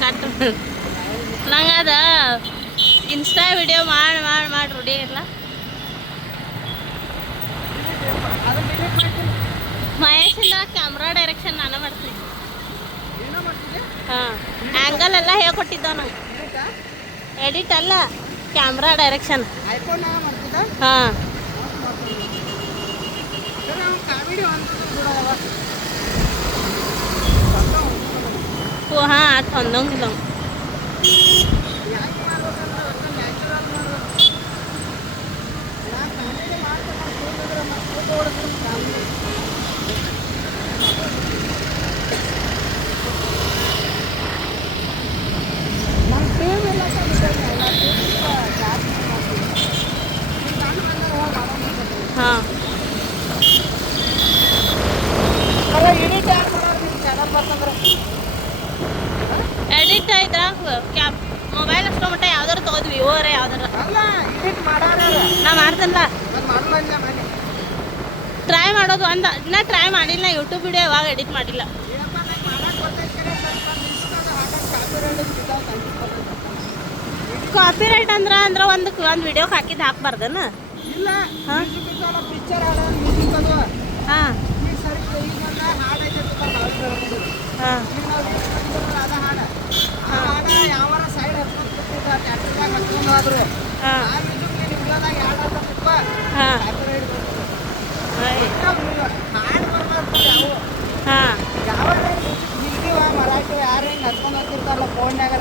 Cut ನಂಗೆ ಅದ insta video ಮಾಡಿ ರೂಢಿ ಇಲ್ಲ. ಮಹೇಶಿಂದ ಕ್ಯಾಮ್ರಾ ಡೈರೆಕ್ಷನ್ ನಾನು ಮಾಡ್ತೀನಿ. ಹಾಂ, ಆ್ಯಂಗಲ್ ಎಲ್ಲ ಹೇಳ್ಕೊಟ್ಟಿದ್ದವ ನಂಗೆ. ಎಡಿಟ್ ಅಲ್ಲ, ಕ್ಯಾಮ್ರಾ ಡೈರೆಕ್ಷನ್. ಹಾಂ, ಓ ಹಾಂ, ಅಷ್ಟು ಹೊಂದಂಗಿಲ್ಲ. ಹಾಂ, ಎಡಿಟ್ ಇದ್ರಾಗ ಮೊಬೈಲ್ ಅಷ್ಟೋ ಮಟ್ಟ ಯಾವ್ದಾರು ತೊಗೋದ್ವಿ, ವಿವೋರೆ ಯಾವ್ದಾರ ನಾ ಮಾಡ್ತೇನಲ್ಲ. ಟ್ರೈ ಮಾಡೋದು ಇನ್ನ ಟ್ರೈ ಮಾಡಿಲ್ಲ. ಯೂಟ್ಯೂಬ್ ವಿಡಿಯೋ ಯಾವಾಗ ಎಡಿಟ್ ಮಾಡಿಲ್ಲ. ಕಾಪಿ ರೈಟ್ ಅಂದ್ರೆ ಒಂದು ವಿಡಿಯೋಗೆ ಹಾಕಿದ್ದು ಹಾಕ್ಬಾರ್ದನ? ಹಾಂ ಹಾಂ ಹಾಂ ಹಾಂ ಮರಾಠಿ ಯಾರು ಹಿಂಗೆ ಹಚ್ಕೊಂಡು ಹೋಗ್ತಿರ್ತಾರಲ್ಲ ಫೋನ್ಯಾಗ